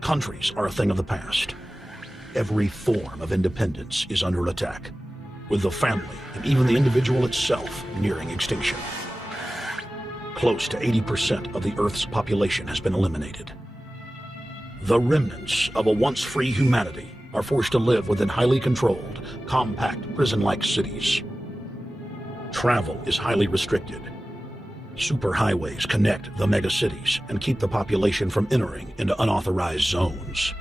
Countries are a thing of the past. Every form of independence is under attack, with the family and even the individual itself nearing extinction. Close to 80% of the Earth's population has been eliminated. The remnants of a once free humanity are forced to live within highly controlled, compact, prison-like cities. Travel is highly restricted. Superhighways connect the megacities and keep the population from entering into unauthorized zones.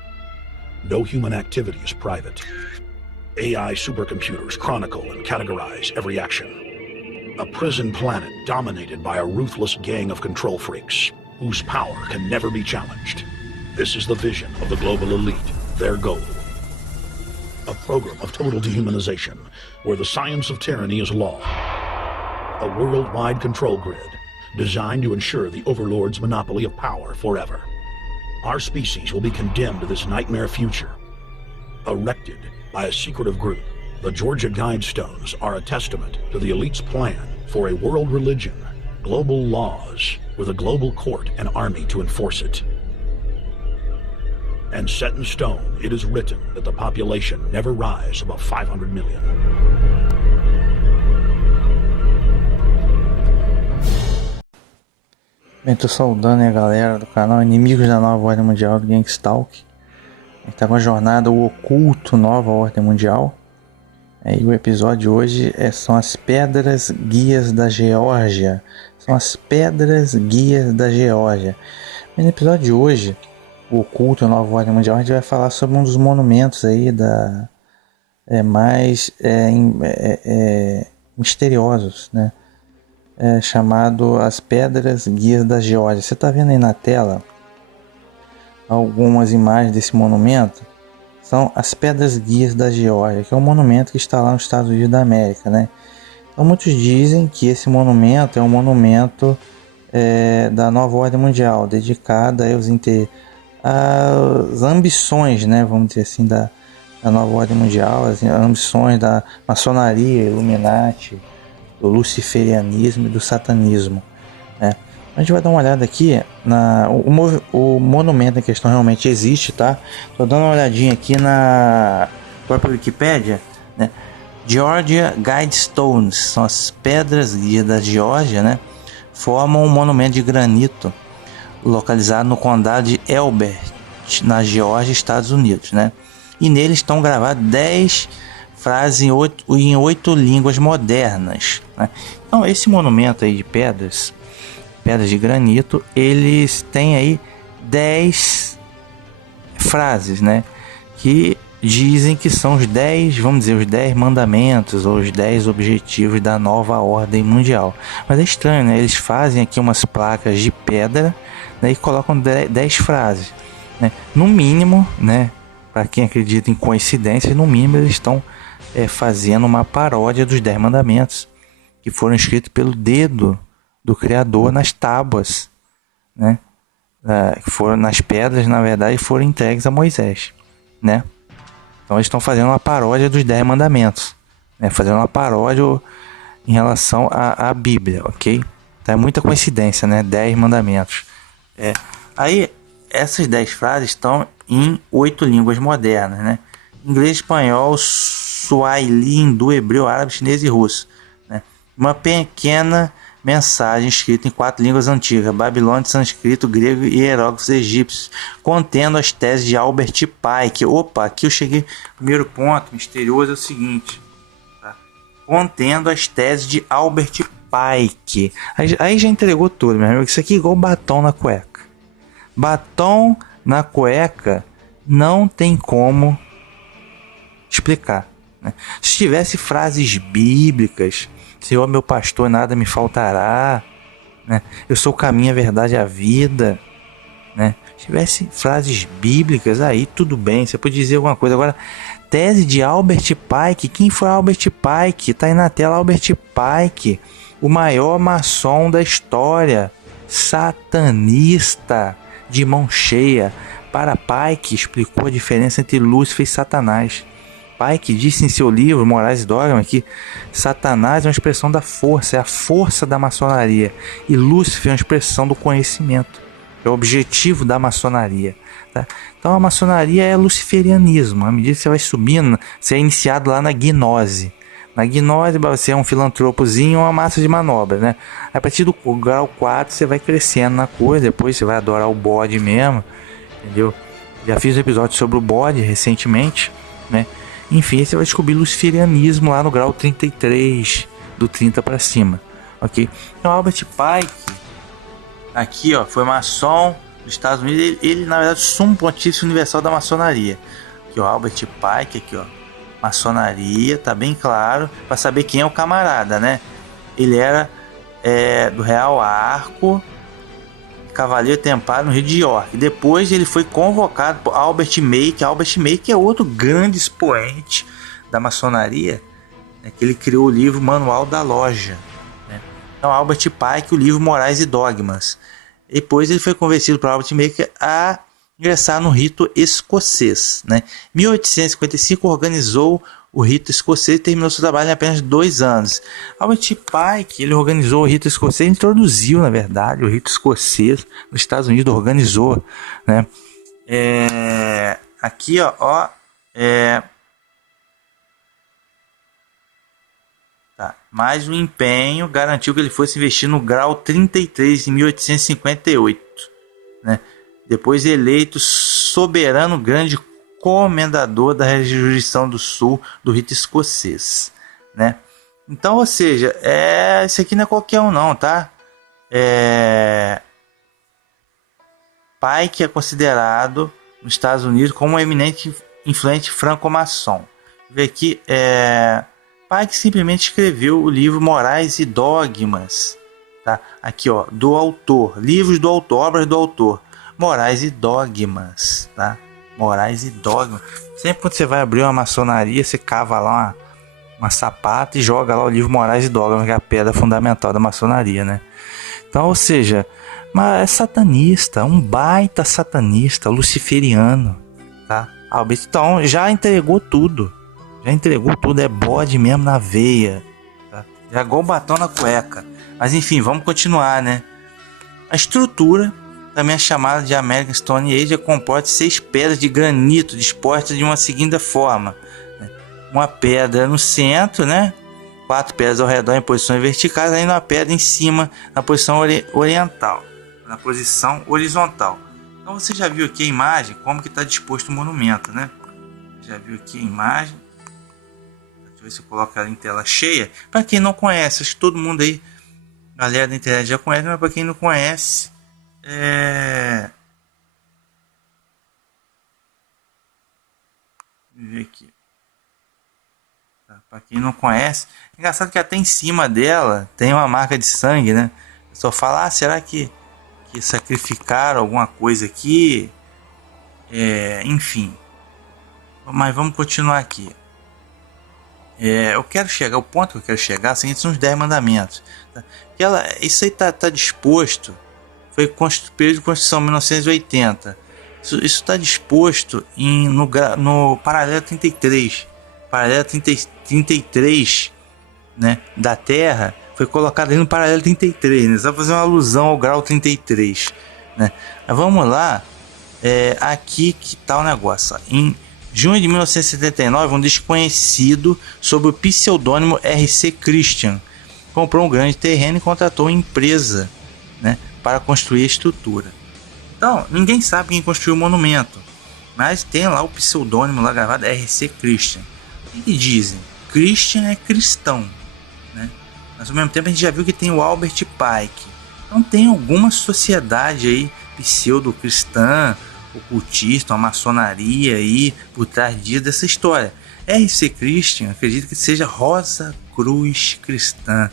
No human activity is private. AI supercomputers chronicle and categorize every action. A prison planet dominated by a ruthless gang of control freaks, whose power can never be challenged. This is the vision of the global elite, their goal. A program of total dehumanization, where the science of tyranny is law. A worldwide control grid, designed to ensure the overlord's monopoly of power forever. Our species will be condemned to this nightmare future. Erected by a secretive group, the Georgia Guidestones are a testament to the elite's plan for a world religion, global laws, with a global court and army to enforce it. And set in stone, it is written that the population never rise above 500 million. Bem, tô saudando aí a galera do canal Inimigos da Nova Ordem Mundial do Gangstalk. A gente tá com a jornada O Oculto Nova Ordem Mundial. E o episódio de hoje são as Pedras Guias da Geórgia. São as Pedras Guias da Geórgia. E no episódio de hoje, O Oculto Nova Ordem Mundial, a gente vai falar sobre um dos monumentos aí mais misteriosos, né? Chamado as Pedras Guias da Geórgia. Você está vendo aí na tela algumas imagens desse monumento. São as Pedras Guias da Geórgia, que é um monumento que está lá nos Estados Unidos da América, né? Então muitos dizem que esse monumento é um monumento da Nova Ordem Mundial, dedicado às ambições, né, vamos dizer assim, da Nova Ordem Mundial, as ambições da maçonaria, Illuminati, do luciferianismo e do satanismo, né? A gente vai dar uma olhada aqui o monumento em questão realmente existe, tá? Tô dando uma olhadinha aqui na própria Wikipédia, né? Georgia Guidestones, são as pedras guias da Geórgia, né? Formam um monumento de granito localizado no condado de Elbert, na Geórgia, Estados Unidos, né? E nele estão gravadas 10 frases em 8 línguas modernas, né? Então esse monumento aí de pedras de granito, eles têm aí 10 frases, né, que dizem que são os 10, vamos dizer, os 10 mandamentos ou os 10 objetivos da nova ordem mundial. Mas é estranho, né? Eles fazem aqui umas placas de pedra, né, e colocam 10 frases, né? No mínimo, né, para quem acredita em coincidências, no mínimo eles estão fazendo uma paródia dos 10 mandamentos que foram escritos pelo dedo do Criador nas tábuas, né? Que foram nas pedras, na verdade, foram entregues a Moisés, né? Então eles estão fazendo uma paródia dos 10 mandamentos, né? Fazendo uma paródia em relação à Bíblia, ok? Então é muita coincidência, né? 10 mandamentos. Aí essas 10 frases estão em 8 línguas modernas, né? Inglês, espanhol, suaili, hindu, hebreu, árabe, chinês e russo, né? Uma pequena mensagem escrita em 4 línguas antigas: babilônico, sânscrito, grego e hieróglifos egípcios, contendo as teses de Albert Pike. Opa, aqui eu cheguei. Primeiro ponto misterioso é o seguinte, tá? Contendo as teses de Albert Pike. Aí já entregou tudo, meu amigo. Isso aqui é igual batom na cueca. Batom na cueca não tem como explicar, né? Se tivesse frases bíblicas, Senhor meu pastor, nada me faltará, né? Eu sou o caminho, a verdade e a vida, né? Se tivesse frases bíblicas, aí tudo bem, você pode dizer alguma coisa. Agora, tese de Albert Pike. Quem foi Albert Pike? Tá aí na tela. Albert Pike, o maior maçom da história, satanista de mão cheia. Para Pike, explicou a diferença entre Lúcifer e Satanás. Pike disse em seu livro Morais e Dogma que Satanás é uma expressão da força, é a força da maçonaria, e Lúcifer é uma expressão do conhecimento. que é o objetivo da maçonaria. Tá? Então a maçonaria é luciferianismo. À medida que você vai subindo, você é iniciado lá na gnose. Na gnose você é um filantropozinho, uma massa de manobra, né? A partir do grau 4 você vai crescendo na coisa, depois você vai adorar o bode mesmo, entendeu? Já fiz um episódio sobre o bode recentemente, né? Enfim, você vai descobrir luciferianismo lá no grau 33, do 30 para cima, ok? Então Albert Pike, aqui ó, foi maçom dos Estados Unidos, ele na verdade sumo pontífice universal da maçonaria. Aqui ó, Albert Pike, aqui ó, maçonaria, tá bem claro, para saber quem é o camarada, né? Ele era do Real Arco, Cavaleiro Templário no Rio de York. Depois ele foi convocado por Albert Meek. Albert Meek é outro grande expoente da maçonaria, né, que ele criou o livro Manual da Loja, né? Então Albert Pike, o livro Morais e Dogmas. Depois ele foi convencido por Albert Meek a ingressar no rito escocês, né? Em 1855 organizou o rito escocês e terminou seu trabalho em apenas 2 anos. Albert Pike, ele organizou o rito escocês, introduziu, na verdade, o rito escocês nos Estados Unidos, organizou, né? Aqui, ó, tá. Mais um empenho garantiu que ele fosse investir no grau 33 em 1858, né? Depois eleito soberano grande comendador da jurisdição do sul do rito escocês, né? Então, ou seja, esse aqui não é qualquer um não, tá? Pike é considerado nos Estados Unidos como um eminente influente franco-maçom. Vê aqui, Pike simplesmente escreveu o livro Morais e Dogmas, tá? Aqui ó, do autor, livros do autor, obras do autor, Morais e Dogmas, tá? Morais e Dogmas. Sempre quando você vai abrir uma maçonaria, você cava lá uma sapata e joga lá o livro Morais e Dogmas, que é a pedra fundamental da maçonaria, né? Então, ou seja, mas é satanista, um baita satanista, luciferiano, tá? Então já entregou tudo, é bode mesmo na veia, tá? Já igual batom na cueca. Mas enfim, vamos continuar, né? A estrutura também é chamada de American Stone Age, é composta de 6 pedras de granito dispostas de uma seguinte forma, né? Uma pedra no centro, né? 4 pedras ao redor em posições verticais, ainda uma pedra em cima na posição oriental, na posição horizontal. Então você já viu aqui a imagem, como que está disposto o monumento, né? Já viu aqui a imagem? Deixa eu ver se eu coloco ela em tela cheia. Para quem não conhece, acho que todo mundo aí, galera da internet já conhece, mas para quem não conhece, Vamos ver aqui. Tá, para quem não conhece, engraçado que até em cima dela tem uma marca de sangue, né? Eu só fala, será que sacrificaram alguma coisa aqui? Enfim. Mas vamos continuar aqui. O ponto que eu quero chegar são os 10 mandamentos. Tá? Isso aí tá disposto. Foi período de construção 1980. Isso está disposto no paralelo 33. Paralelo 33, né, da Terra foi colocado aí no paralelo 33. Né? Só fazer uma alusão ao grau 33. Né? Mas vamos lá. Aqui que tá o negócio. Ó. Em junho de 1979, um desconhecido sob o pseudônimo R.C. Christian comprou um grande terreno e contratou uma empresa, né, para construir a estrutura. Então, ninguém sabe quem construiu o monumento, mas tem lá o pseudônimo lá gravado, R.C. Christian. O que dizem? Christian é cristão, né? Mas ao mesmo tempo a gente já viu que tem o Albert Pike. Então tem alguma sociedade aí pseudo-cristã, ocultista, uma maçonaria aí por trás dessa história. R.C. Christian acredita que seja Rosa Cruz Cristã,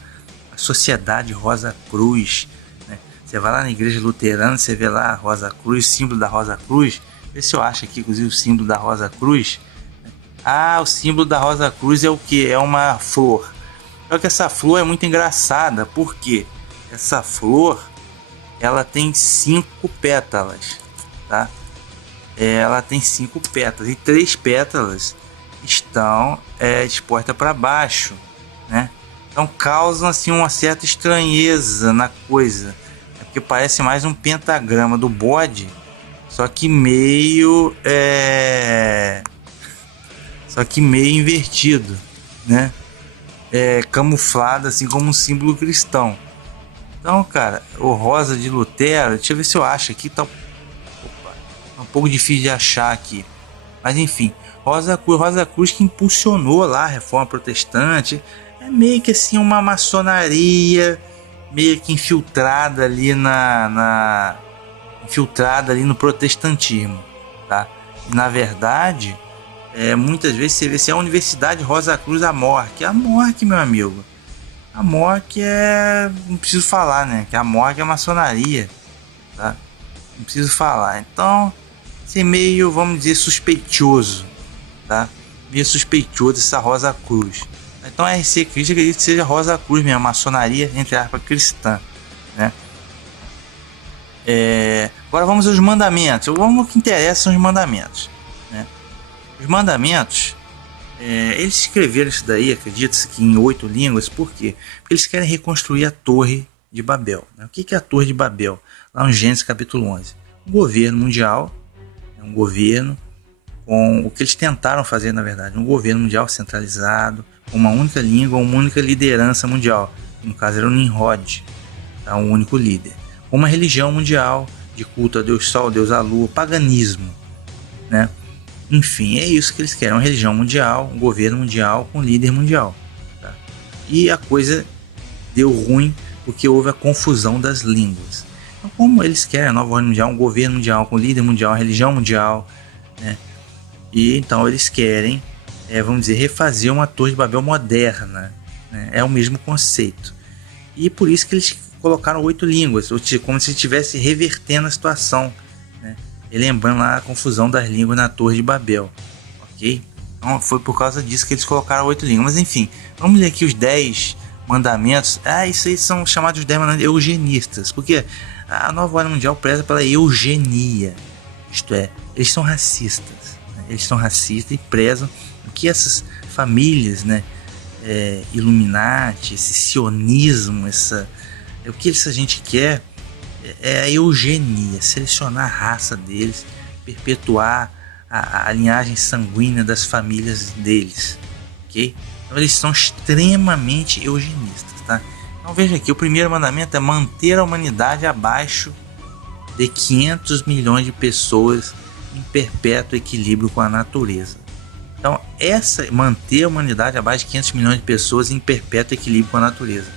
a Sociedade Rosa Cruz. Você vai lá na igreja luterana, você vê lá a Rosa Cruz, símbolo da Rosa Cruz. Vê se eu acho aqui, inclusive, o símbolo da Rosa Cruz. O símbolo da Rosa Cruz é o que? É uma flor. Só que essa flor é muito engraçada, porque essa flor, ela tem 5 pétalas, tá? Ela tem 5 pétalas e 3 pétalas estão dispostas para baixo, né? Então causam assim uma certa estranheza na coisa. porque parece mais um pentagrama do bode, só que meio invertido, né? Camuflado assim como um símbolo cristão. Então, cara, o rosa de Lutero, deixa eu ver se eu acho aqui, tá um pouco difícil de achar aqui, mas enfim, Rosa Cruz que impulsionou lá a Reforma Protestante, é meio que assim uma maçonaria meio que infiltrada ali infiltrada ali no protestantismo, tá? E, na verdade, muitas vezes você vê se a Universidade Rosa Cruz Amorque, meu amigo, Amorque não preciso falar, né? Que a Amorque é maçonaria, tá? Não preciso falar. Então, ser meio, vamos dizer, suspeitoso, tá? Meio suspeitoso essa Rosa Cruz. Então a RC Cristo acredito que seja Rosa Cruz mesmo, maçonaria entre aspas cristã, né? Agora vamos aos mandamentos. Vamos ao que interessa, são os mandamentos, né? Os mandamentos, eles escreveram isso daí, acredita-se que em 8 línguas. Por quê? Porque eles querem reconstruir a Torre de Babel, né? O que é a Torre de Babel? Lá no Gênesis capítulo 11, um governo mundial, um governo com o que eles tentaram fazer, na verdade, um governo mundial centralizado, com uma única língua, uma única liderança mundial. No caso era o Nimrod, tá? Um único líder. Uma religião mundial de culto a Deus Sol, Deus a Lua, paganismo, né? Enfim, é isso que eles querem, uma religião mundial, um governo mundial com líder mundial, tá? E a coisa deu ruim porque houve a confusão das línguas. Então, como eles querem a nova ordem mundial, um governo mundial com líder mundial, religião mundial, né? E então eles querem, vamos dizer, refazer uma Torre de Babel moderna, né? É o mesmo conceito. E por isso que eles colocaram 8 línguas, como se estivesse revertendo a situação, né? E lembrando lá a confusão das línguas na Torre de Babel, ok? Então foi por causa disso que eles colocaram 8 línguas. Mas enfim, vamos ler aqui os 10 mandamentos. Isso aí são chamados os 10 mandamentos eugenistas, porque a nova ordem mundial preza pela eugenia, isto é, eles são racistas, né? Eles são racistas e prezam o que essas famílias, né, Illuminati, esse sionismo, o que essa gente quer é a eugenia, selecionar a raça deles, perpetuar a linhagem sanguínea das famílias deles, ok? Então eles são extremamente eugenistas, tá? Então veja aqui, o primeiro mandamento é manter a humanidade abaixo de 500 milhões de pessoas em perpétuo equilíbrio com a natureza. Então manter a humanidade abaixo de 500 milhões de pessoas em perpétuo equilíbrio com a natureza.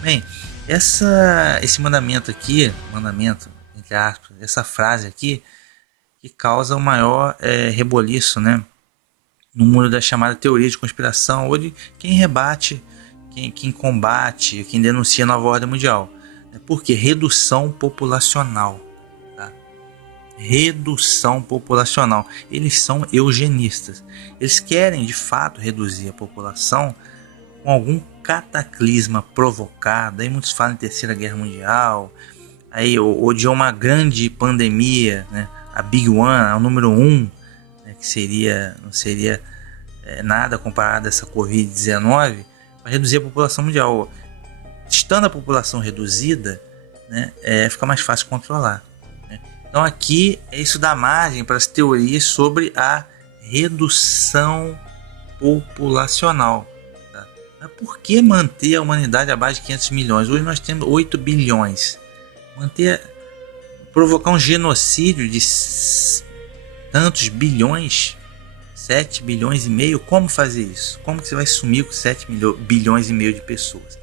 Bem, esse mandamento aqui, entre aspas, essa frase aqui, que causa o maior reboliço, né, no mundo da chamada teoria de conspiração, ou de quem rebate, quem combate, quem denuncia a nova ordem mundial. Por quê? Redução populacional, tá? Redução populacional. Eles são eugenistas. Eles querem, de fato, reduzir a população com algum cataclisma provocado. Aí muitos falam em Terceira Guerra Mundial, ou de uma grande pandemia, né? A Big One, o número 1, né? Que não seria nada comparado a essa Covid-19, para reduzir a população mundial. Estando a população reduzida, né, fica mais fácil controlar, né? Então aqui isso dá margem para as teorias sobre a redução populacional. Mas por que manter a humanidade abaixo de 500 milhões? Hoje nós temos 8 bilhões. Provocar um genocídio de tantos bilhões, 7 bilhões e meio, como fazer isso? Como que você vai sumir com 7 bilhões e meio de pessoas?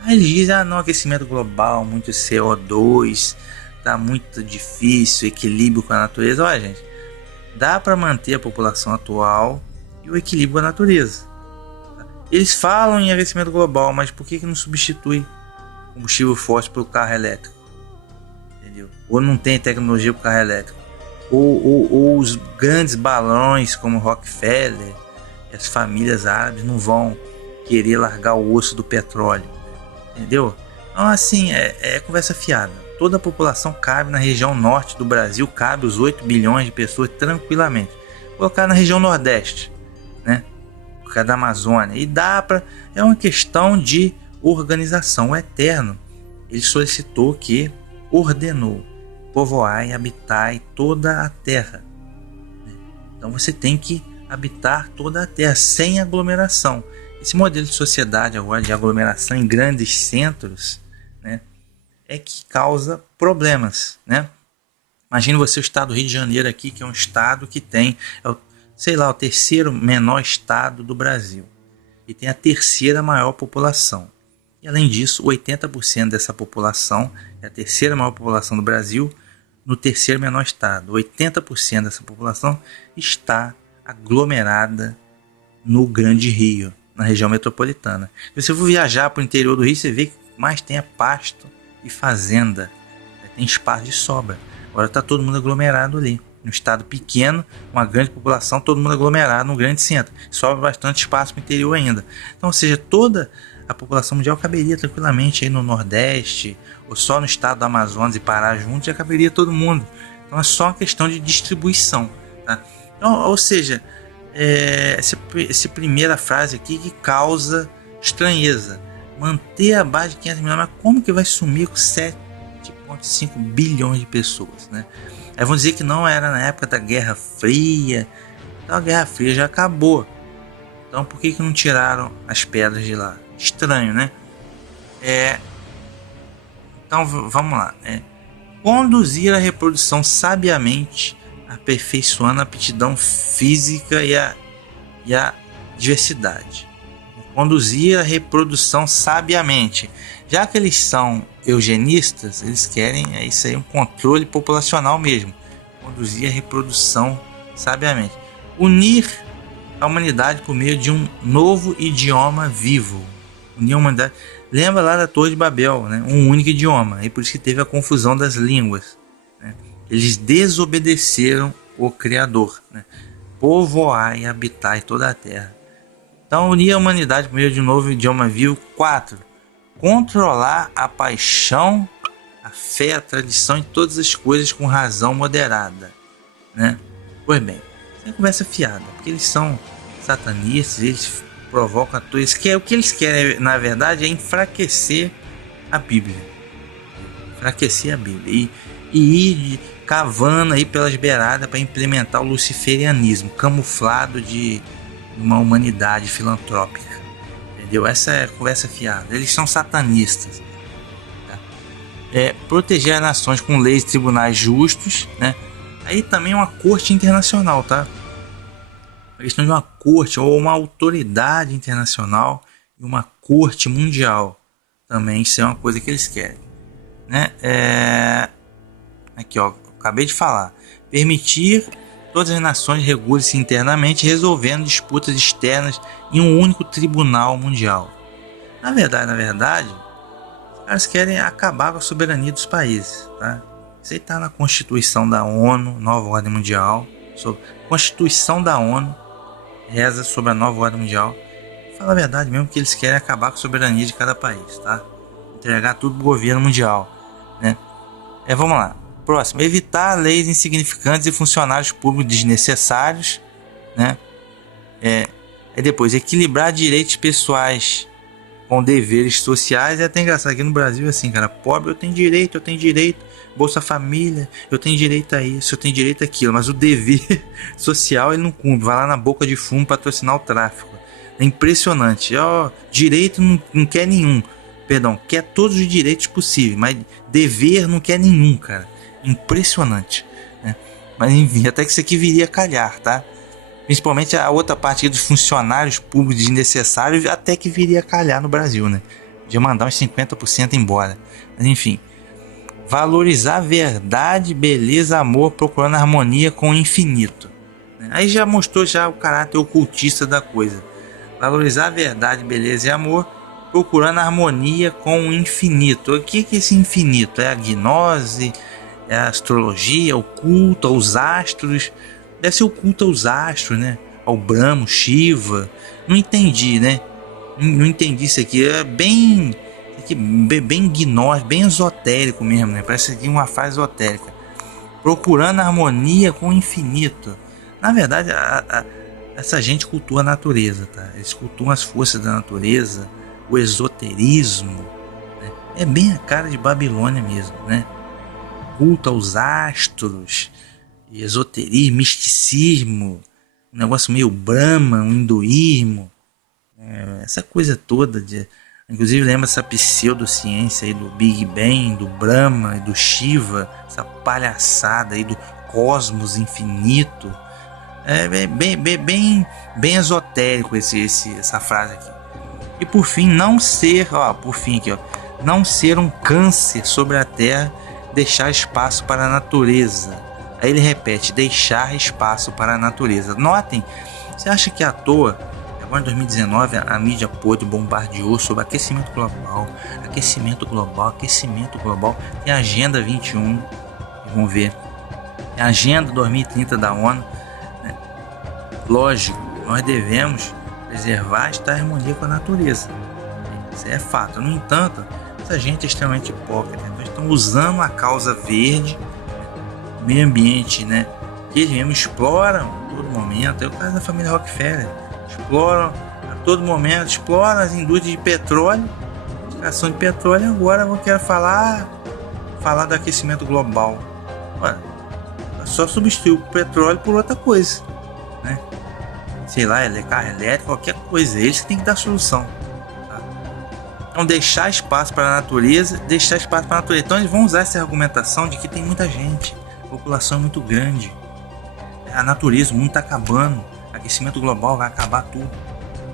Aí eles dizem, não, aquecimento global, muito CO2, tá muito difícil, equilíbrio com a natureza. Olha, gente, dá para manter a população atual e o equilíbrio com a natureza. Eles falam em aquecimento global, mas por que não substitui combustível fóssil pelo carro elétrico? Entendeu? Ou não tem tecnologia para o carro elétrico? Ou os grandes balões como Rockefeller, as famílias árabes não vão querer largar o osso do petróleo, entendeu? Então assim, é conversa fiada. Toda a população cabe na região norte do Brasil, cabe os 8 bilhões de pessoas tranquilamente. Colocar na região nordeste, né? Por causa da Amazônia, e dá para, é uma questão de organização. O Eterno, ele solicitou que ordenou: povoai e habitai toda a terra. Então você tem que habitar toda a terra sem aglomeração. Esse modelo de sociedade agora de aglomeração em grandes centros, né, é que causa problemas, né? Imagine você o estado do Rio de Janeiro aqui, que é um estado que tem, o terceiro menor estado do Brasil. E tem a terceira maior população. E além disso, 80% dessa população é a terceira maior população do Brasil no terceiro menor estado. 80% dessa população está aglomerada no Grande Rio, na região metropolitana. Se você for viajar para o interior do Rio, você vê que mais tem pasto e fazenda. Tem espaço de sobra. Agora está todo mundo aglomerado ali. Um estado pequeno, uma grande população, todo mundo aglomerado num grande centro. Sobra bastante espaço para o interior ainda. Então, ou seja, toda a população mundial caberia tranquilamente aí no Nordeste, ou só no estado do Amazonas e Pará junto, já caberia todo mundo. Então é só uma questão de distribuição. Tá? Então, ou seja, essa primeira frase aqui que causa estranheza. Manter a base de 500 milhões, mas como que vai sumir com 7,5 bilhões de pessoas, né? Aí vão dizer que não era na época da Guerra Fria. Então a Guerra Fria já acabou. Então por que não tiraram as pedras de lá? Estranho, né? Então vamos lá, né? Conduzir a reprodução sabiamente, aperfeiçoando a aptidão física e a diversidade. Conduzir a reprodução sabiamente. Já que eles são eugenistas, eles querem isso aí, um controle populacional mesmo. Conduzir a reprodução sabiamente. Unir a humanidade por meio de um novo idioma vivo. Unir a humanidade. Lembra lá da Torre de Babel, né? Um único idioma. E por isso que teve a confusão das línguas, né? Eles desobedeceram o Criador, né? Povoar e habitar em toda a terra. Então, unir a humanidade por meio de um novo idioma vivo. 4. Controlar a paixão, a fé, a tradição e todas as coisas com razão moderada, né? Pois bem, isso é conversa fiada, porque eles são satanistas, eles provocam todos. O que eles querem, na verdade, é enfraquecer a Bíblia. Enfraquecer a Bíblia. E ir cavando aí pelas beiradas para implementar o luciferianismo, camuflado de uma humanidade filantrópica. Entendeu? Essa é a conversa fiada. Eles são satanistas. Tá? Proteger as nações com leis e tribunais justos, né? Aí também uma corte internacional, tá? A questão de uma corte ou uma autoridade internacional e uma corte mundial também, isso é uma coisa que eles querem, né? Aqui, ó, acabei de falar. Permitir todas as nações regulem-se internamente, resolvendo disputas externas em um único tribunal mundial. Na verdade, os caras querem acabar com a soberania dos países, tá? Isso aí está na Constituição da ONU, Nova Ordem Mundial. Constituição da ONU reza sobre a Nova Ordem Mundial. Fala a verdade mesmo, que eles querem acabar com a soberania de cada país, tá? Entregar tudo pro governo mundial, né? Vamos lá. Próximo, evitar leis insignificantes e funcionários públicos desnecessários, né? Depois, equilibrar direitos pessoais com deveres sociais. É até engraçado, aqui no Brasil assim, cara, pobre eu tenho direito, Bolsa Família, eu tenho direito a isso, eu tenho direito àquilo, mas o dever social ele não cumpre, vai lá na boca de fumo patrocinar o tráfico. É impressionante, direito não quer nenhum, quer todos os direitos possíveis, mas dever não quer nenhum, cara. Impressionante, né? Mas enfim, até que isso aqui viria a calhar, tá? Principalmente a outra parte dos funcionários públicos desnecessários, até que viria a calhar no Brasil, né? De mandar uns 50% embora. Mas enfim, valorizar verdade, beleza, amor, procurando harmonia com o infinito, né? Aí já mostrou já o caráter ocultista da coisa. Valorizar verdade, beleza e amor, procurando harmonia com o infinito. O que é esse infinito? É a gnose? É a astrologia, o culto aos astros? Deve ser o culto aos astros, né? Ao Brahma, Shiva. Não entendi, né? Não entendi isso aqui. É bem gnose, bem esotérico mesmo, né? Parece aqui uma frase esotérica. Procurando harmonia com o infinito. Na verdade, essa gente cultua a natureza, tá? Eles cultuam as forças da natureza, o esoterismo, né? É bem a cara de Babilônia mesmo, né? culto aos astros, esoterismo, misticismo, um negócio meio Brahma, um hinduísmo, essa coisa toda inclusive lembra essa pseudociência aí do Big Bang, do Brahma e do Shiva, essa palhaçada aí do cosmos infinito. Bem esotérico essa frase aqui. E por fim, não ser um câncer sobre a Terra, deixar espaço para a natureza. Aí ele repete, deixar espaço para a natureza. Notem, você acha que à toa, agora em 2019, a mídia podre bombardeou sobre aquecimento global, tem a Agenda 21, vamos ver, tem a Agenda 2030 da ONU, né? Lógico, nós devemos preservar esta harmonia com a natureza, isso é fato. No entanto, essa gente é extremamente hipócrita, nós estamos usando a causa verde, meio ambiente, né, que eles mesmos exploram a todo momento. É o caso da família Rockefeller, exploram a todo momento, exploram as indústrias de petróleo, extração de petróleo. Agora eu quero falar do aquecimento global. Olha, é só substituir o petróleo por outra coisa, né? Sei lá, carro elétrico, qualquer coisa, eles que tem que dar solução. Então deixar espaço para a natureza, Então eles vão usar essa argumentação de que tem muita gente, a população é muito grande, a natureza, o mundo está acabando, aquecimento global vai acabar tudo,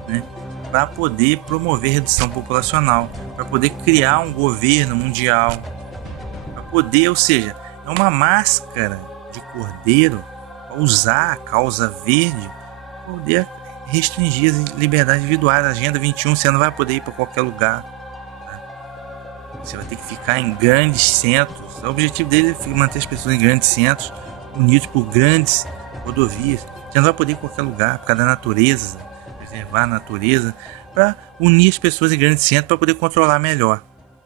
né? Para poder promover redução populacional, para poder criar um governo mundial, para poder, ou seja, é uma máscara de cordeiro para usar a causa verde, para poder restringir as liberdades individuais. A Agenda 21, você não vai poder ir para qualquer lugar, você vai ter que ficar em grandes centros. O objetivo dele é manter as pessoas em grandes centros, unidos por grandes rodovias. Você não vai poder ir em qualquer lugar por causa da natureza, preservar a natureza, para unir as pessoas em grandes centros para poder controlar melhor,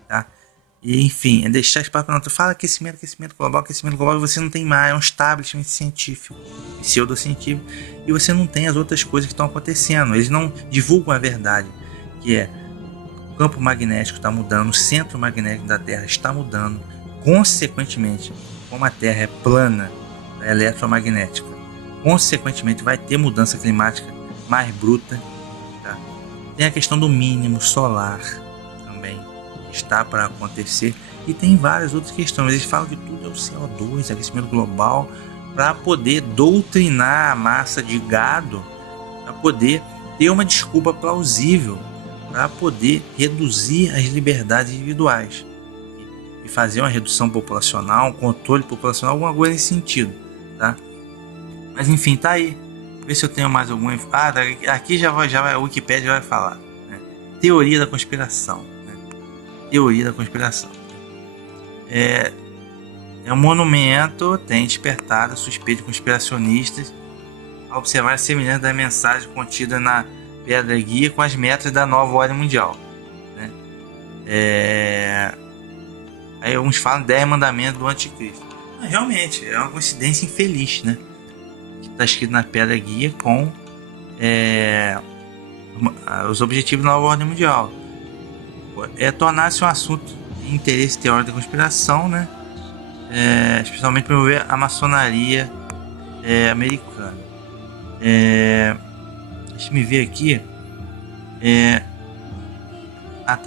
tá? E enfim, é deixar espaço para a natureza. Fala aquecimento global, e você não tem mais, é um establishment científico, pseudocientífico, e você não tem as outras coisas que estão acontecendo. Eles não divulgam a verdade, que é o campo magnético está mudando, o centro magnético da Terra está mudando, consequentemente, como a Terra é plana, é eletromagnética, consequentemente vai ter mudança climática mais bruta, tá? Tem a questão do mínimo solar também, que está para acontecer, e tem várias outras questões. Eles falam que tudo é o CO2, aquecimento global, para poder doutrinar a massa de gado, para poder ter uma desculpa plausível, para poder reduzir as liberdades individuais e fazer uma redução populacional, um controle populacional, alguma coisa nesse sentido, tá? Mas enfim, tá aí. Vê se eu tenho mais alguma. Aqui já vai, a Wikipédia vai falar, né? Teoria da conspiração, né? Teoria da conspiração. É um monumento tem despertado a suspeita de conspiracionistas ao observar a semelhança da mensagem contida na Pedra Guia com as metas da nova ordem mundial, né? Aí alguns falam 10 mandamentos do anticristo. Mas realmente é uma coincidência infeliz, né? Que está escrito na Pedra Guia com os objetivos da nova ordem mundial. Tornar-se um assunto de interesse teórico da conspiração, né? Especialmente promover a maçonaria americana. Deixa eu ver aqui.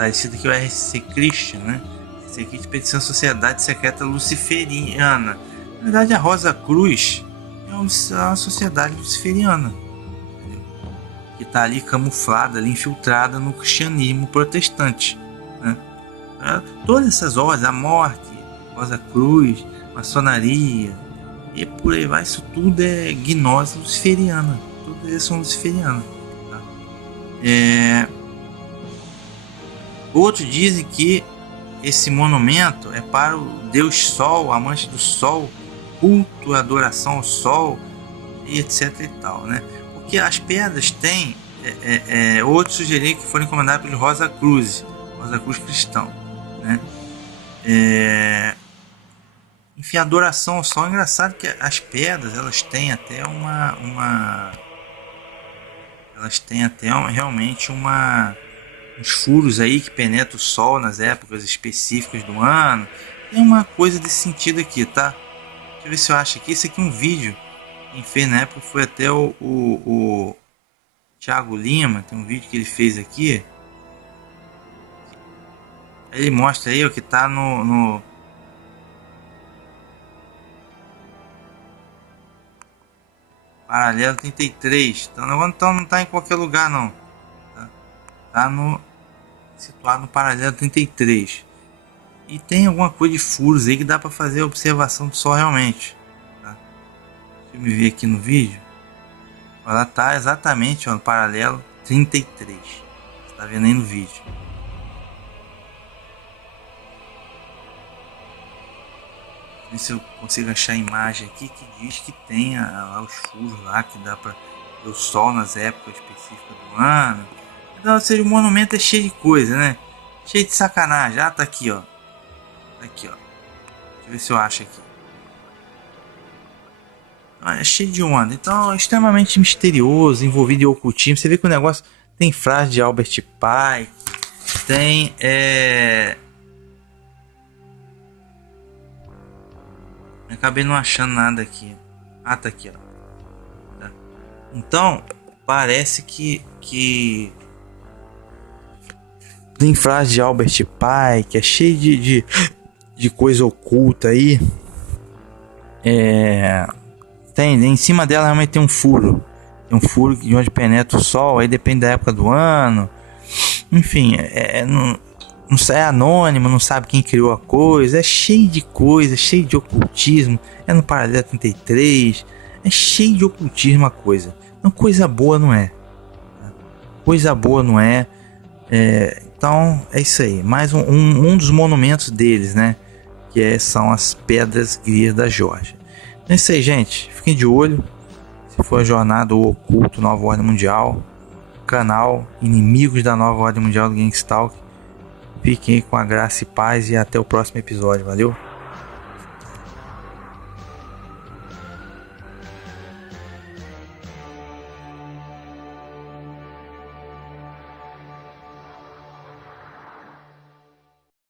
Esse daqui é o RC Christian, né? Esse aqui é Expedição Sociedade Secreta Luciferiana. Na verdade, a Rosa Cruz é uma sociedade luciferiana, entendeu? Que está ali camuflada, ali infiltrada no cristianismo protestante, né? Todas essas ordens, a morte, Rosa Cruz, maçonaria e por aí vai, isso tudo é gnose luciferiana. Todas elas são luciferianas, tá? Outros dizem que esse monumento é para o Deus Sol, amante do Sol, culto, adoração ao Sol, e etc e tal, né? Porque as pedras têm outros sugeriram que foram encomendados pelo Rosa Cruz cristão, né? Enfim, a adoração ao Sol. É engraçado que as pedras elas têm até realmente uns furos aí que penetram o Sol nas épocas específicas do ano. tem uma coisa desse sentido aqui, tá? Deixa eu ver se eu acho aqui. Esse aqui é um vídeo. Quem fez na época foi até o Thiago Lima. Tem um vídeo que ele fez aqui. Ele mostra aí o que tá no paralelo 33. Então não tá em qualquer lugar não. Tá situado no paralelo 33. E tem alguma coisa de furos aí que dá para fazer a observação do Sol realmente. Tá? Deixa eu me ver aqui no vídeo. Ela tá exatamente no paralelo 33. Você tá vendo aí no vídeo. Ver se eu consigo achar a imagem aqui que diz que tem os furos lá, que dá para ver o Sol nas épocas específicas do ano. Então, ou seja, o monumento é cheio de coisa, né? Cheio de sacanagem. Ah, tá aqui, ó. Tá aqui, ó. Deixa eu ver se eu acho aqui. É cheio de onda. Então, é extremamente misterioso, envolvido em ocultismo. Você vê que o negócio tem frase de Albert Pike. Tem... Eu acabei não achando nada aqui. Ah, tá aqui, ó. Tá. Então, parece que tem frase de Albert Pike, é cheio de coisa oculta aí. Tem, em cima dela realmente tem um furo. Tem um furo de onde penetra o Sol, aí depende da época do ano. Enfim, não é anônimo, não sabe quem criou a coisa. É cheio de coisa, cheio de ocultismo. É no paralelo 33. É cheio de ocultismo a coisa. Não, coisa boa não é. Coisa boa não é. Então é isso aí. Mais um dos monumentos deles, né? Que são as pedras grias da Geórgia. É isso aí, gente. Fiquem de olho. Se for a jornada ou oculto Nova Ordem Mundial, canal Inimigos da Nova Ordem Mundial do Gangstalk. Fiquem aí com a graça e paz e até o próximo episódio. Valeu!